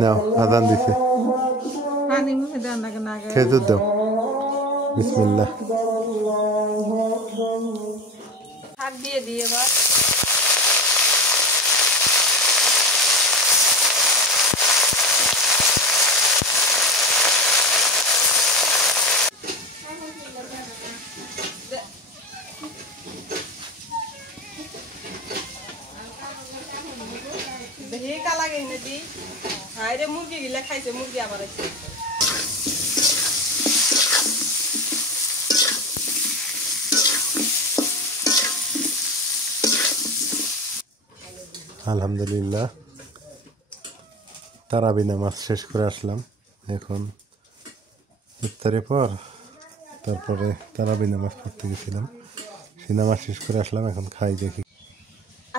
নাও আজান দিছে পানি মুখে দেন না কেন আগে খেজুর দাও বিসমিল্লাহ হাত দিয়ে দিয়ে এবার দেখি কালা গেছে দি হাই রে মুরগি গিলা খাইছে মুরগি আবার আছে আলহামদুলিল্লাহ তারাবি নামাজ শেষ করে আসলাম এখন ইফতারের পর তারপরে তারাবি নামাজ পড়তে গেছিলাম সেই নামাজ শেষ করে আসলাম এখন খাই দেখি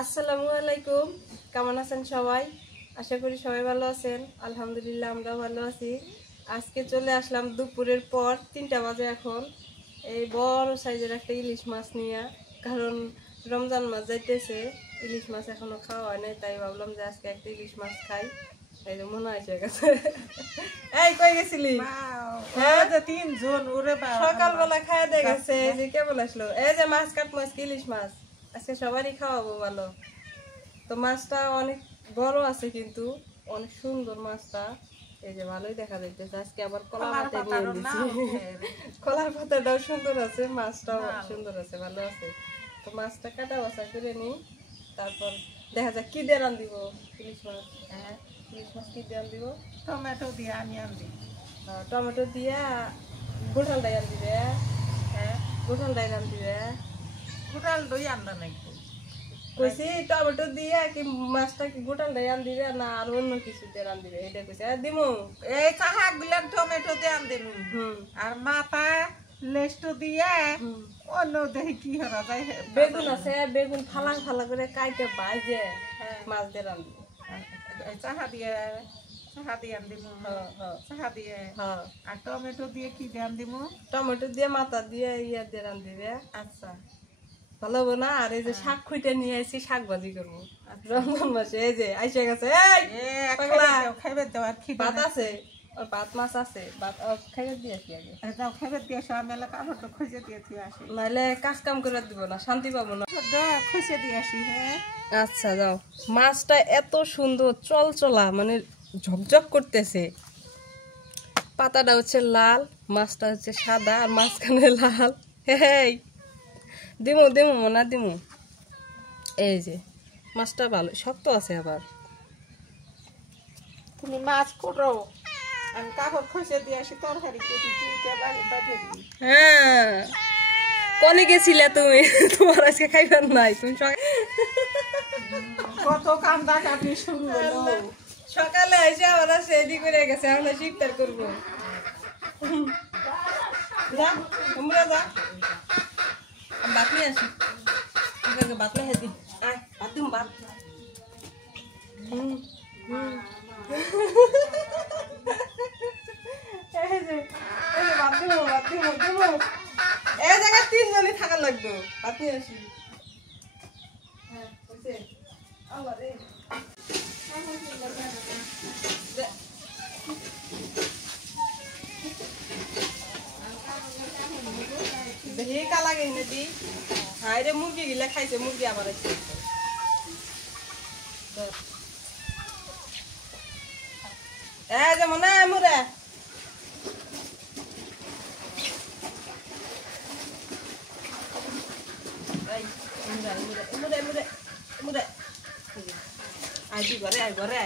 আসসালামু আলাইকুম কেমন আছেন সবাই আশা করি সবাই ভালো আছেন আলহামদুলিল্লাহ আমরা ভালো আছি আজকে চলে আসলাম দুপুরের পর 3টা বাজে এখন এই বড় সাইজের একটা ইলিশ মাছ নিয়ে কারণ রমজান মাস যাইতেছে ইলিশ মাছ এখনো খাওয়া হয় নাই তাই ভাবলাম যে আজকে একটা ইলিশ মাছ খাই এই যে মনে হয়েছে গেছে এই কই গেছিলি হ্যাঁ যে 3 জন ওরে বাবা সকালবেলা খাওয়া দিয়ে গেছে এই যে কেবল আসলো এই যে মাছ কাট মাছ ইলিশ মাছ আজকে সবারই খাওয়াবো ভালো তো মাছটা অনেক বড় আছে কিন্তু অনেক সুন্দর মাছটা এই যে ভালোই দেখা যাইতেছে আজকে আবার কলা পাতা নিয়ে নিয়েছি কলার পাতাটাও সুন্দর আছে মাছটাও সুন্দর আছে ভালো আছে তো মাছটা কাটা বাছা করে নিই তারপর দেখা যাক কি দিয়ে রান দিব ইলিশ মাছ হ্যাঁ ইলিশ মাছ কি দিয়ে রান দিব টমেটো দিয়ে আমি আনবি টমেটো দিয়ে গোটাল ডাই আন দিবে হ্যাঁ গোটাল ডাই রান দিবে গোটাল দই আনবা নাই কইছি টমেটো দিয়ে কি মাছটা কি গোটাল ডাই আন দিবে না আর অন্য কিছু দিয়ে রান দিবে এটা কইছে দিমু এই কাহা গুলান টমেটো দিয়ে আন দিমু আর মাথা লেস্টো দিয়ে অন্য দেখি কি হরা যায় বেগুন আছে বেগুন ফালা ফালা করে কাইটে ভাজে মাছ দিয়ে রান দিবে চাহা দিয়ে আন দিমু চাহা দিয়ে আর টমেটো দিয়ে কি দিয়ে আন দিমু টমেটো দিয়ে মাথা দিয়ে ইয়া দিয়ে রান দিবে আচ্ছা ভালো হবো না আর এই যে শাক খুঁটে নিয়ে এসেছি শাক ভাজি করবো রমজান মাসে এই যে আইসে গেছে খাইবে দাও আর কি ভাত আছে আর ভাত মাছ আছে ভাত খাইবে দিয়েছি আগে দাও খাইবে দিয়েছি আমি এলা কাপড়টা খুঁজে দিয়েছি আসি নাহলে কাজ কাম করে দিব না শান্তি পাবো না খুঁজে দিয়ে আসি হ্যাঁ আচ্ছা যাও মাছটা এত সুন্দর চলচলা মানে ঝকঝক করতেছে পাতাটা হচ্ছে লাল মাছটা হচ্ছে সাদা আর মাঝখানে লাল হেই দিমু দিমু না দিমু এই যে মাছটা ভালো শক্ত আছে আবার তুমি মাছ কোটো আমি কাপড় খুঁজে দিয়ে আসি তরকারি কেটে হ্যাঁ কনে গেছিলে তুমি তোমার আজকে খাইবার নাই তুমি কত কাম দাগ আপনি শুরু হলো সকালে এসে ওরা সেদি করে গেছে আমরা ইফতার করবো যা তোমরা যা বাত নিয়ে আসি বাত নিয়ে হেদি বাত দিম বাত এই জায়গায় 3 জনই থাকার লাগবে বাত নিয়ে আসি হ্যাঁ বুঝছে আল্লাহ রে দেখি কালা গেছে দি হাই রে মুরগি গিলা খাইছে মুরগি আবার আছে এই যে মনে মুরে এই মুরে মুরে মুরে আই দি ঘরে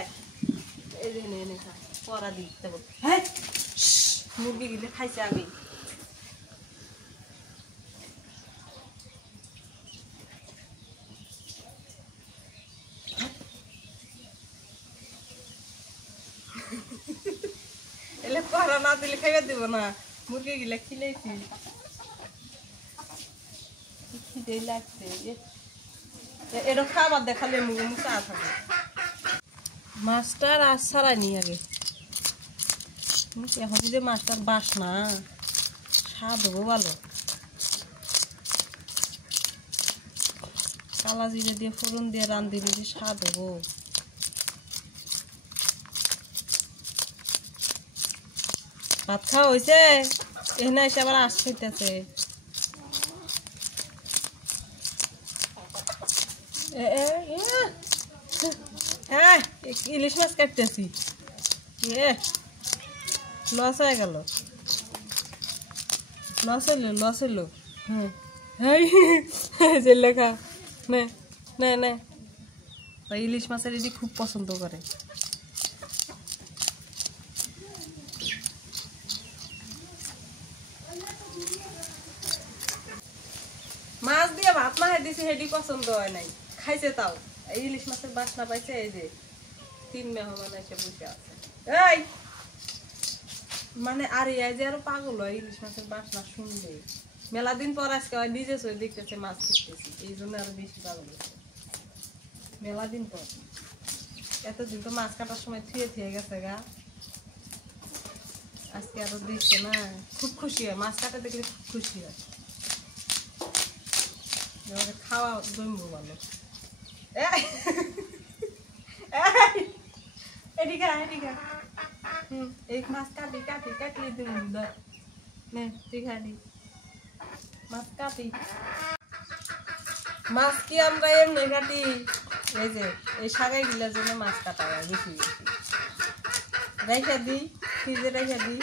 এই যে নে পড়া দিতে বল হ্যাঁ মুরগি গিলা খাইছে আমি এলে পড়া না দিলে খাইবে দিব না মুরগি গিলা খিলেছি খিদে লাগছে এটা খাবার দেখালে মুখে মুখে থাকে মাছটার আর ছাড়ানি আগে এখন যে মাছটার বাসনা স্বাদ হবো ভালো কালা জিরে দিয়ে ফোড়ন দিয়ে রান দিলে যে স্বাদ হবো ভাত খাওয়া হয়েছে এখানে এসে আবার আসতেছে হ্যাঁ ইলিশ মাছ কাটতেছি লস হয়ে গেল লস হইলো হ্যাঁ হ্যাঁ যে লেখা নে নে নে ইলিশ মাছের এটি খুব পছন্দ করে মাছ দিয়ে ভাত মাখাই দিছে হেডি পছন্দ হয় নাই খাইছে তাও ইলিশ মাছের বাসনা পাইছে এই যে 3 মেহমান এসে বসে আছে এই মানে আর এই যে আরো পাগল হয় ইলিশ মাছের বাসনা শুনলে মেলা দিন পর আজকে নিজে সই দেখতেছে মাছ খেতেছি এই জন্য আরো বেশি পাগল হচ্ছে মেলা দিন পর এতদিন তো মাছ কাটার সময় থুয়ে গেছে গা আজকে আরো দেখছে না খুব খুশি হয় মাছ কাটা দেখলে খুব খুশি হয় খাওয়া জমবো ভালো এদিকে এই মাছ কাটলি দিন নে তুই খাবি মাছ কাটি মাছ কি আমরা এমনি কাটি এই যে এই শাগাই গুলার জন্য মাছ কাটা হয় বেশি রেখে দিই ফ্রিজে রেখে দিই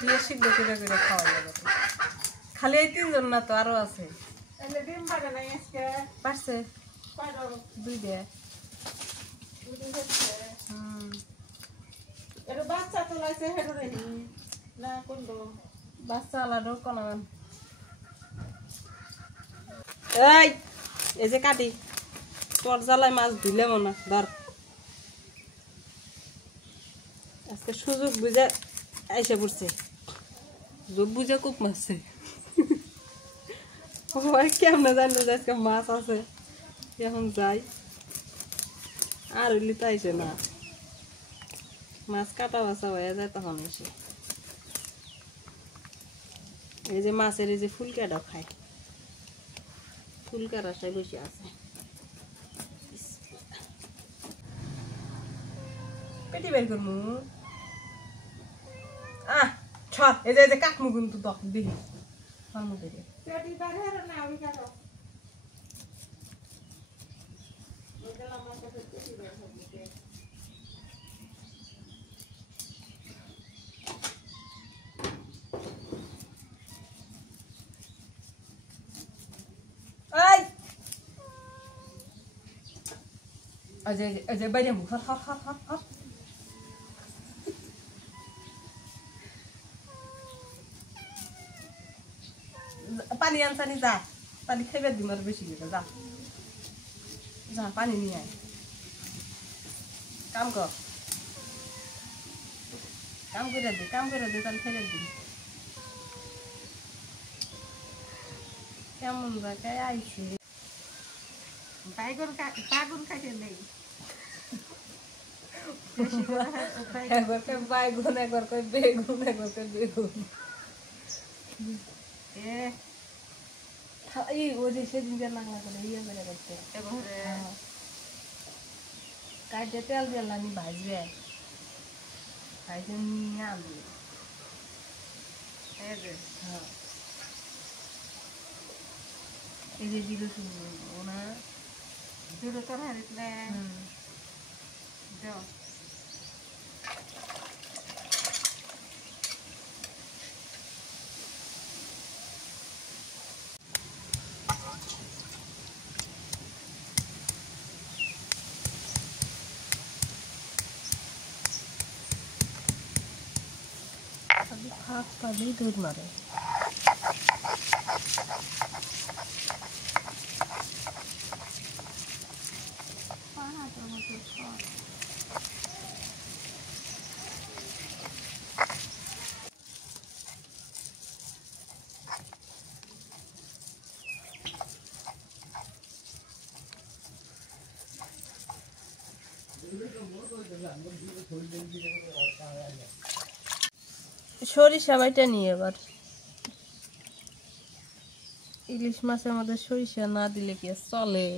দিয়ে সিদ্ধ করে খাওয়া যাবে খালি এই 3 জন না তো আরো আছে পারছে 2 দিয়ে বাচ্চা তোলাইছে না কোন বাচ্চা আলাদা কোন এই যে কাটি তোর জ্বালায় মাছ ধুলে মনে ধর আজকে সুযোগ বুঝে এসে পড়ছে যোগ বুঝে খুব মারছে কেমন জানলো যে আজকে মাছ আছে এখন যাই আর লিতে আইসে না মাছ কাটা বাছা হয়ে যায় তখন এসে এই যে মাছের এই যে ফুলকাটাও খায় ফুলকার আশায় বসে আছে পেটি বের করমু এই যে কাকমু কিন্তু তখন দেখি পেটি বের না আমি কাটো Aja banyak bu, hot. Pani yang sana za, pani hebat di mana bersih gitu za pani ni ay, काम कर दे तल हेbat di, কেমন জায়গায় আইছে পাগল খাইছে নেই একবার কে বাইগুন একবার কে বেগুন এই ও যে সেদিন যে লাগলা করে ইয়ে করে করতে এবারে কাটে তেল দিলাম আমি ভাজবে নিয়ে আনবি এই যে জিরো শুনবো না জিরো তো হারিয়ে যাও अभी खास का भी दूध मारे সরিষা বাইটা নিয়ে এবার ইলিশ মাছের মধ্যে সরিষা না দিলে কি চলে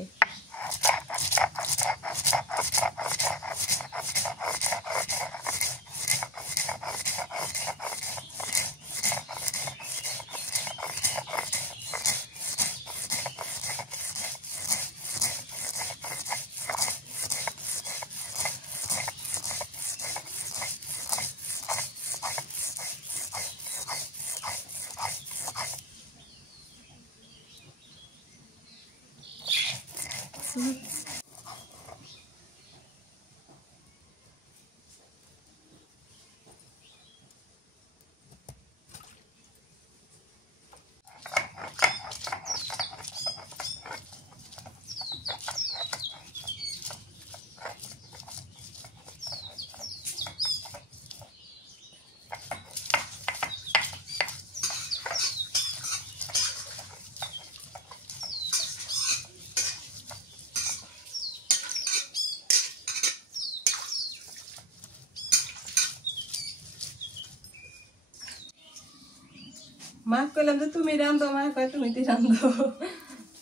মা কইলাম যে তুমি রান্ধো, মা কয় তুমি তো রান্ধো।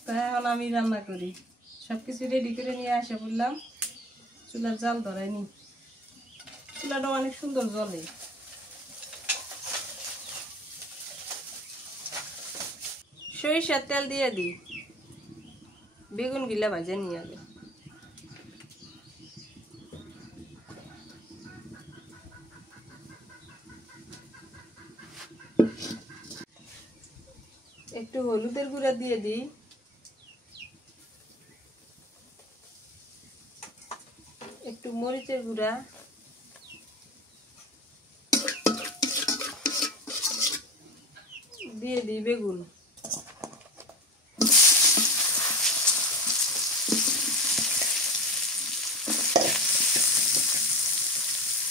তাই এখন আমি রান্না করি, সবকিছু রেডি করে নিয়ে আসে বললাম। চুলার জাল ধরাইনি, চুলাটা অনেক সুন্দর জ্বলে। সরিষার তেল দিয়ে দিই, বেগুন গিলা ভাজে নিয়ে আগে। একটু হলুদের গুঁড়া দিয়ে দিই, একটু মরিচের গুঁড়া, দিয়ে দিই বেগুন,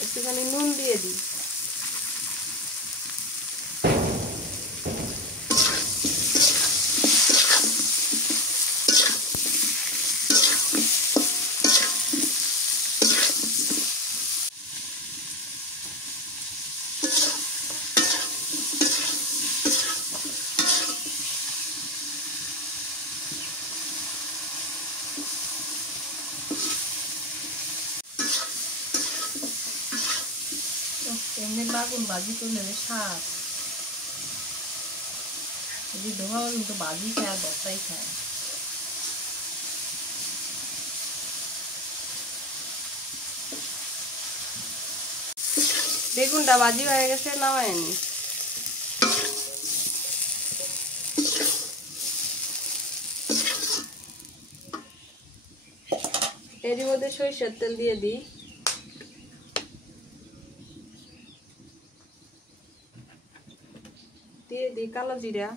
একটুখানি নুন দিয়ে দিই। এমনি বাগুন ভাজি করলে স্বাদ, বিধবা কিন্তু ভাজি খায় আর বস্তাই খায়। বেগুনটা ভাজি হয়ে গেছে, নামায় নি। এরই মধ্যে সরিষার তেল দিয়ে দিই, দিয়ে দিই কালো জিরা,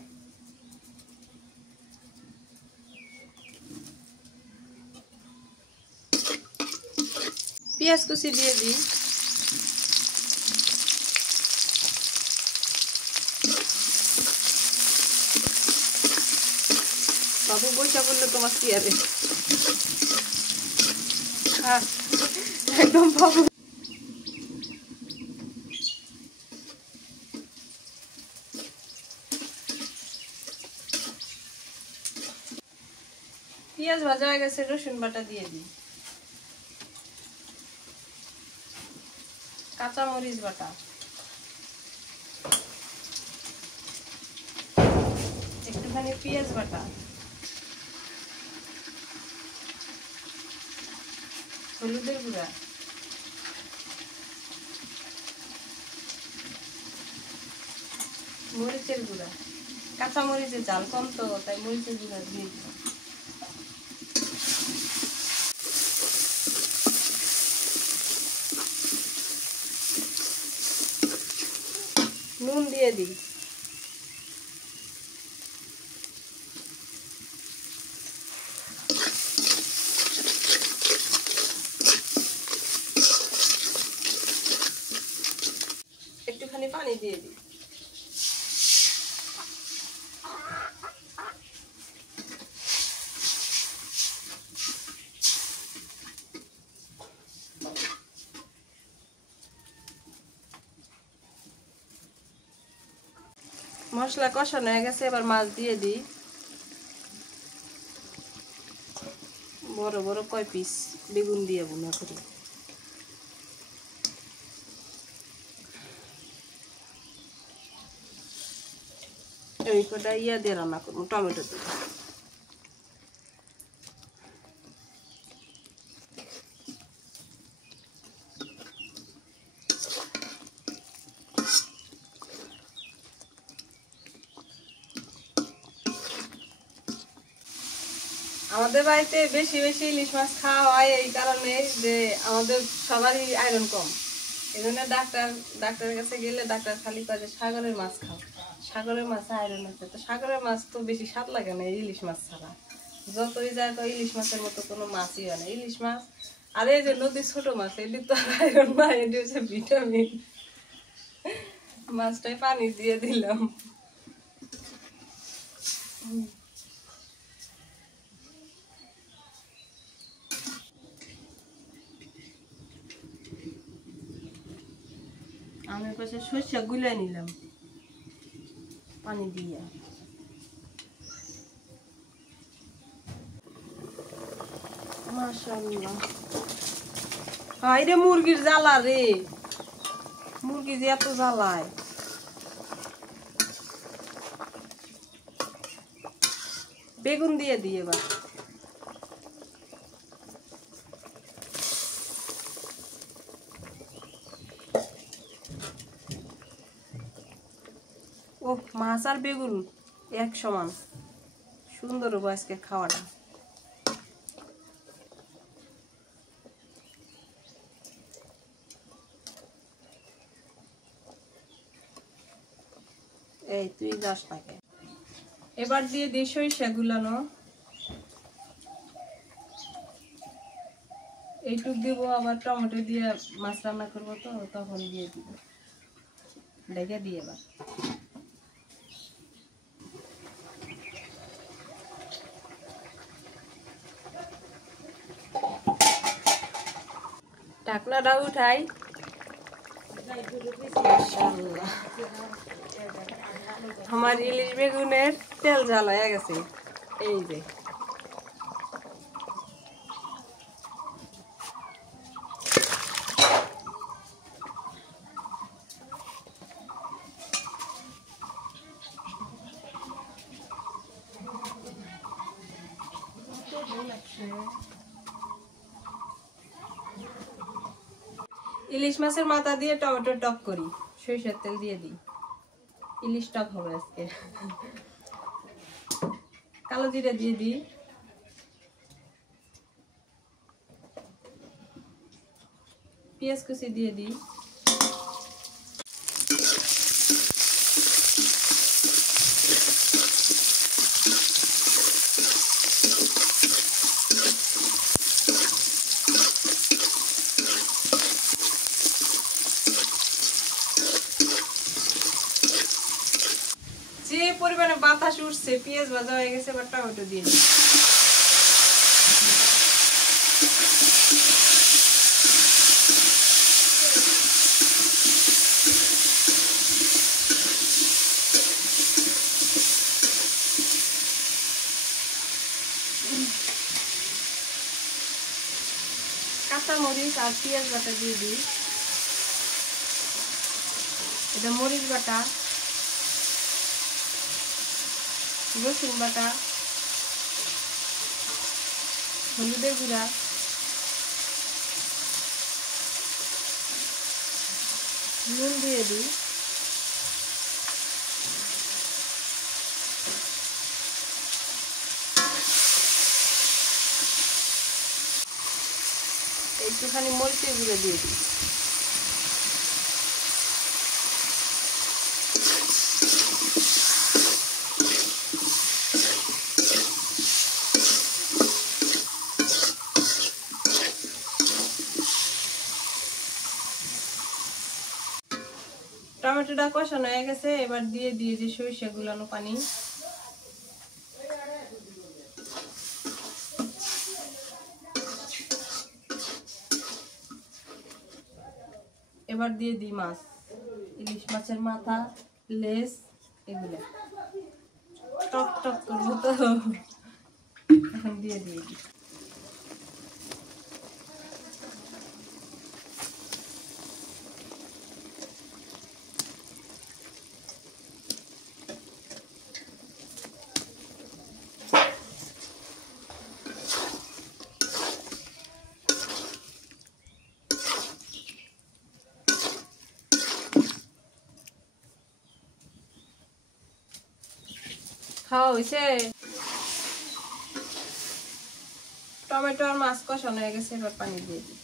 পেঁয়াজ কুচি দিয়ে দিই, বাবু বইসা বললে তোমার কি আরে একদম বাবু। পেঁয়াজ ভাজা হয়ে গেছে, রসুন বাটা দিয়ে দিই, কাঁচা মরিচ বাটা, একটুখানি পেঁয়াজ বাটা, হলুদের গুঁড়া, মরিচের গুঁড়া। কাঁচা মরিচের ঝাল কম তো, তাই মরিচের গুঁড়া দিয়ে দিলাম। নুন দিয়ে দিই, একটুখানি পানি দিয়ে দিই। মশলা কষানো হয়ে গেছে, এবার মাছ দিয়ে দিই। বড় বড় কয় পিস বেগুন দিয়ে ভুনা করি। এই কটা ইয়া দিয়ে রান্না করবো, টমেটো দিয়ে। আমাদের বাড়িতে বেশি বেশি ইলিশ মাছ খাওয়া হয় এই কারণে যে আমাদের সবারই আয়রন কম। এই জন্য ডাক্তারের কাছে গেলে ডাক্তার খালি কয় যে সাগরের মাছ খাও, সাগরের মাছে আয়রন আছে। তো সাগরের মাছ তো বেশি স্বাদ লাগে না ইলিশ মাছ ছাড়া, যতই যায় তো ইলিশ মাছের মতো কোনো মাছই হয় না। ইলিশ মাছ আর এই যে নদীর ছোট মাছ, এটি তো আয়রন না, এটি হচ্ছে ভিটামিন। মাছটাই পানি দিয়ে দিলাম। আমি পাশে সরষা গুলে নিলাম, পানি দিয়ে। মাশাআল্লাহ, হাই রে মুরগির জ্বালা রে, মুরগি যে এত জ্বালায়। বেগুন দিয়ে দিয়ে এবার ও মাছ আর বেগুন এক সমান, সুন্দর হবে আজকে খাওয়াটা। এই তুই যাস নাকি? এবার দিয়ে দিই সরিষা গুলানো, এইটুক দিব। আবার টমেটো দিয়ে মাছ রান্না করবো তো, তখন দিয়ে দিব। ঢেকে দিয়ে এবার ঢাকনাটা উঠাই। মাশাআল্লাহ, আমার ইলিশ বেগুনের তেল জ্বালায় গেছে। এই যে ইলিশ মাছের মাথা দিয়ে টমেটো টক করি, সরিষার তেল দিয়ে দিই। ইলিশ টক হবে আজকে। কালো জিরা দিয়ে দিই, পেঁয়াজ কুচি দিয়ে দিই, যে পরিমাণে বাতাস উঠছে, পেঁয়াজ ভাজা হয়ে গেছে। এবার টমেটো দিয়ে দিই। কাঁচা মরিচ আর পেঁয়াজ বাটা দিয়ে দিই। এটা মরিচ বাটা, রসুন বাটা, হলুদের গুঁড়া, নুন দিয়ে দিই। একটুখানি মরিচের গুঁড়ো দিয়ে দিই। টমেটোটা কষানো হয়ে গেছে। এবার দিয়ে দিয়েছি সরিষা গুলানো পানি। এবার দিয়ে দিই মাছ, ইলিশ মাছের মাথা, লেজ, এগুলা টক টক করবো তো, এখন দিয়ে দিই। খাওয়া হয়েছে। টমেটো আর মাছ কষানো হয়ে গেছে। এবার পানি দিয়ে দিই।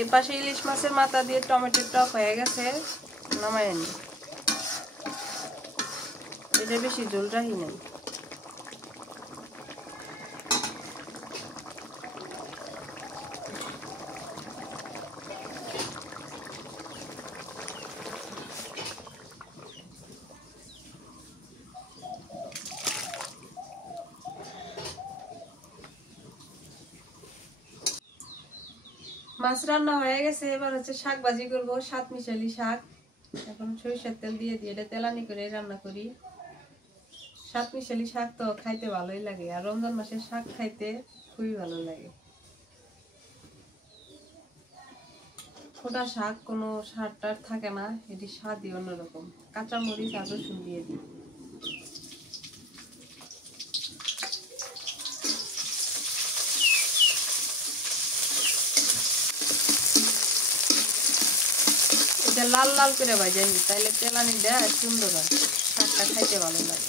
এর পাশে ইলিশ মাছের মাথা দিয়ে টমেটো টক হয়ে গেছে, নামায় নি। এটা বেশি ঝোল রাখি নাই। মাছ রান্না হয়ে গেছে, এবার হচ্ছে শাক ভাজি করবো, 7 মিশালি শাক। এখন সরিষার তেল দিয়ে এটা তেলানি করে রান্না করি। 7 মিশালি শাক তো খাইতে ভালোই লাগে, আর রমজান মাসের শাক খাইতে খুবই ভালো লাগে। ফোটা শাক কোনো স্বাদ টার থাকে না, এটি স্বাদই অন্যরকম। কাঁচা মরিচ আর রসুন দিয়ে দিই। এটা লাল লাল করে ভাজা নি, তাইলে তেলানি দেয় সুন্দর হয়, শাকটা খাইতে ভালো লাগে।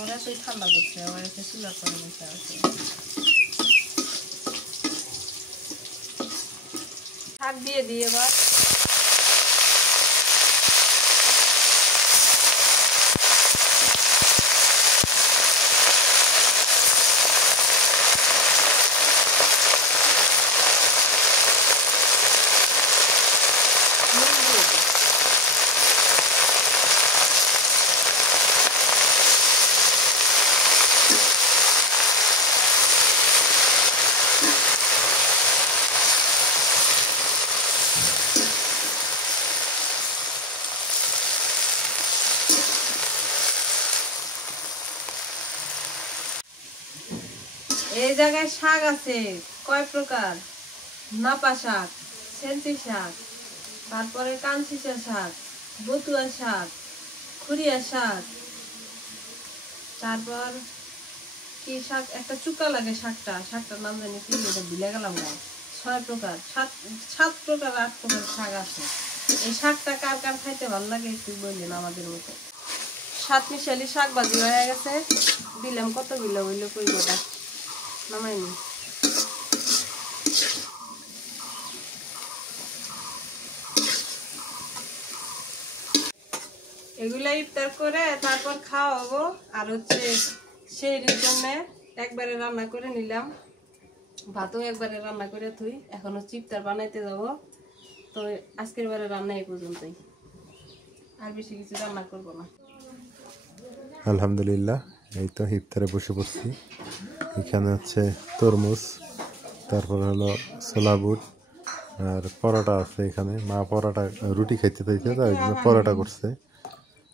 ওরা তো ঠান্ডা করছে, আমার এসে চুলার করে বসে আছে। শাক দিয়ে দিই এবার। এই জায়গায় শাক আছে কয় প্রকার, নাপা শাক, সেন্তি শাক, তারপরে কাঞ্চিচা শাক, বতুয়া শাক, খুরিয়া শাক, তারপর কি শাক একটা চুকা লাগে, শাকটার নাম জানি কি, এটা ভুলে গেলাম না। 6 প্রকার, 7 প্রকার 8 প্রকার শাক আছে। এই শাকটা কার কার খাইতে ভালো লাগে একটু বললেন আমাদের মতো। 7 মিশালি শাক ভাজি হয়ে গেছে, দিলাম কত বিলা হইলো কই গোটা নামাইনি। এগুলা ইফতার করে তারপর খাওয়াবো। আর হচ্ছে সেই জন্য একবারে রান্না করে নিলাম, ভাতও একবারে রান্না করে থুই। এখন হচ্ছে ইফতার বানাইতে যাব। তো আজকের বারে রান্না এই পর্যন্তই, আর বেশি কিছু রান্না করবো না। আলহামদুলিল্লাহ, এই তো ইফতারে বসে পড়ছি। এখানে হচ্ছে তরমুজ, তারপর হলো ছোলা বুট, আর পরোটা আছে। এখানে মা পরোটা রুটি খাইতে চাইছে, তাই জন্য পরোটা করছে,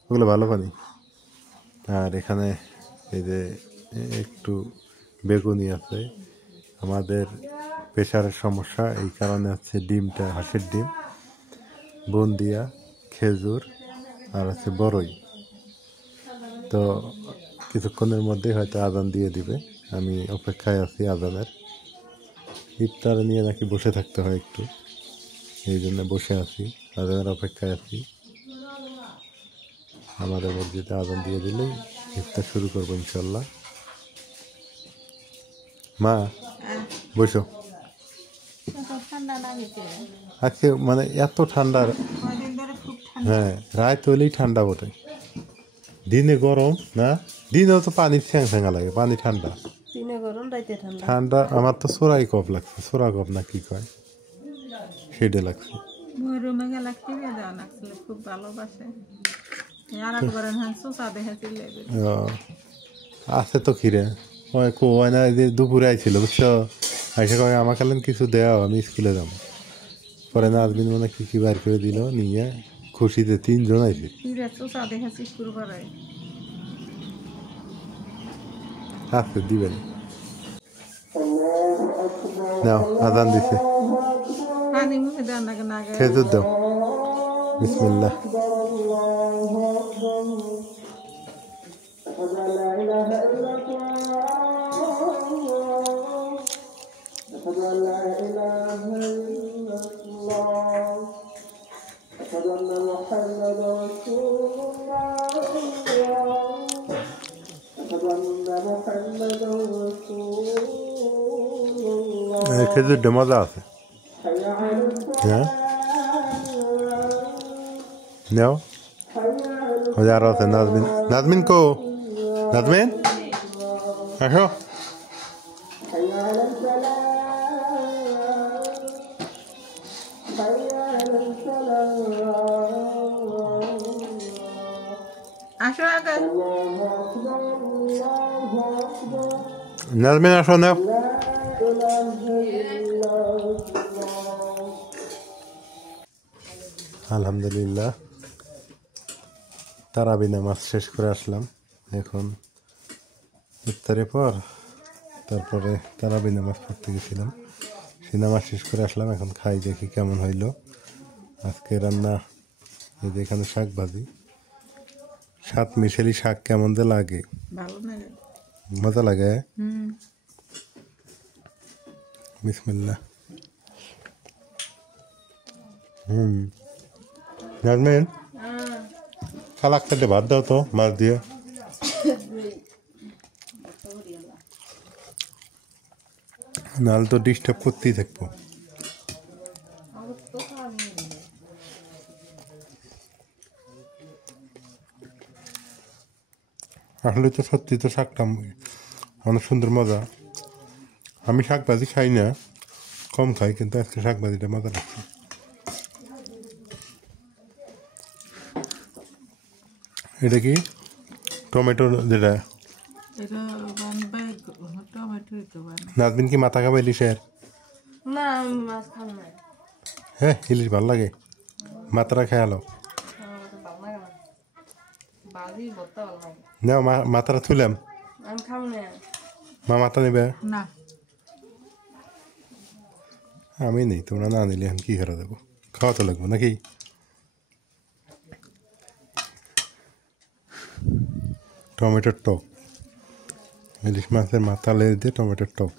ওগুলো ভালো পানি। আর এখানে এই যে একটু বেগুনি আছে। আমাদের প্রেশারের সমস্যা, এই কারণে হচ্ছে ডিমটা হাঁসের ডিম, বুন্দিয়া, খেজুর আর হচ্ছে বড়ই। তো কিছুক্ষণের মধ্যেই হয়তো আজান দিয়ে দিবে, আমি অপেক্ষায় আছি আজানের। ইফতার নিয়ে নাকি বসে থাকতে হয় একটু, এই জন্য বসে আছি, আজানের অপেক্ষায় আছি। আমাদের মসজিদে আজান দিয়ে দিলেই ইফতার শুরু করবো ইনশাল্লাহ। মা বসো। আজকে মানে এত ঠান্ডা, হ্যাঁ রাত হইলেই ঠান্ডা বটে, দিনে গরম না, দিনেও তো পানি ফ্যাঙা লাগে, পানি ঠান্ডা, ঠান্ডা। আমার তো সোরাই কফ লাগছে, সোরা কফ না কি কয়, সেটা লাগছে। আছে তো খিরে কয় না, যে দুপুরে আইছিল বুঝছো, আইসা কয় আমাকে কিছু দেওয়া, আমি স্কুলে যাবো। পরে নাজমিন মানে কি কি বার করে দিল, নিয়ে খুশিতে 3 জন আইছে। আছে দিবেন, নাও আজান দিছে, খেজুর দাও, বিসমিল্লাহ। খেজুরটা মজা আছে, হ্যাঁ নাও। আরো আছে নাজমিন, নাজমিন কো, নাজমিন আসো। আসো আগে নাজমিন আসো না আলহামদুলিল্লাহ তারাবি নামাজ শেষ করে আসলাম এখন ইফতারের পর তারপরে তারাবি নামাজ পড়তে গেছিলাম সেই নামাজ শেষ করে আসলাম এখন খাই দেখি কেমন হইলো আজকে রান্না এই যে এখানে শাক ভাজি সাত মিশেলি শাক কেমন যে লাগে ভালো লাগে মজা লাগে বিসমিল্লাহ নাজমিন খালাক কাটে ভাত দাও তো মাছ দিয়ে নাহলে তো ডিস্টার্ব করতেই থাকবো আসলে তো সত্যি তো শাকটা অনেক সুন্দর মজা আমি শাক ভাজি খাই না কম খাই কিন্তু আজকে শাক ভাজিটা মজা লাগছে এটা কি টমেটো যেটা নাজমিন কি মাথা খাবে ইলিশের না মাছ খাবো না হ্যাঁ ইলিশ ভালো লাগে মাথাটা খেয়ালো বাজি বলতে ভালো লাগে নাও মাথাটা তুলাম আমি খাবো না মা মাথা নেবে না আমি নেই তোমরা না নিলে এখন কি করে দেবো খাওয়া তো লাগবো নাকি টমেটোর টক ইলিশ মাছের মাথা লেজ দিয়ে টমেটোর টক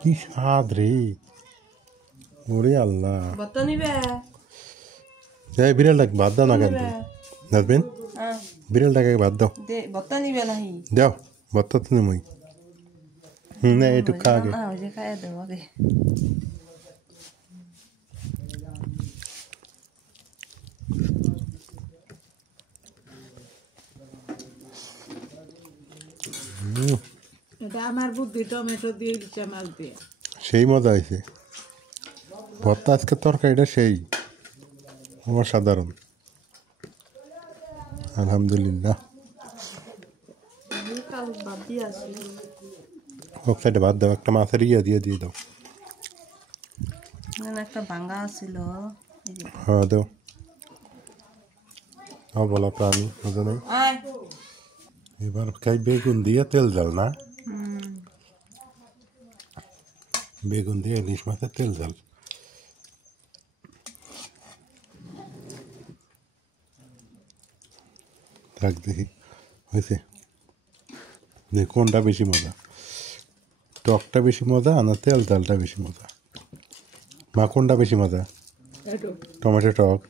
কি স্বাদ রে ওরে আল্লাহ বত্তা নিবে যাই বিড়ালটাকে বাদ দাও না কেন নাজবেন হ্যাঁ বিড়ালটাকে বাদ দাও দে বত্তা নিবে নাহি দাও বত্তা তো নেই না একটু খা আগে না ওই যে খাইয়া দেবো আগে এটা আমার বুদ্ধি টমেটো দিয়ে দিচ্ছে মাছ দিয়ে সেই মজা হয়েছে ভর্তা আজকের তরকারিটা সেই অসাধারণ আলহামদুলিল্লাহ বাদ দিয়ে আসি এক সাইডে ভাত দাও একটা মাছের ইয়ে দিয়ে দাও একটা ভাঙ্গা ছিল হ্যাঁ দাও বলা প্রাণী মজা নেই এবার খাই বেগুন দিয়ে তেল জাল না বেগুন দিয়ে ইলিশ মাছের তেল জাল থাক দেখি হয়েছে দেখ কোনটা বেশি মজা টকটা বেশি মজা না তেল জালটা বেশি মজা মা কোনটা বেশি মজা টমেটো টক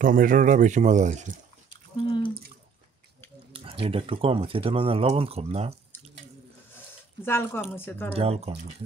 টমেটোটা বেশি মজা হয়েছে এটা একটু কম আছে এটা মানে লবণ কম না জাল কম হয়েছে তোর জাল কম আছে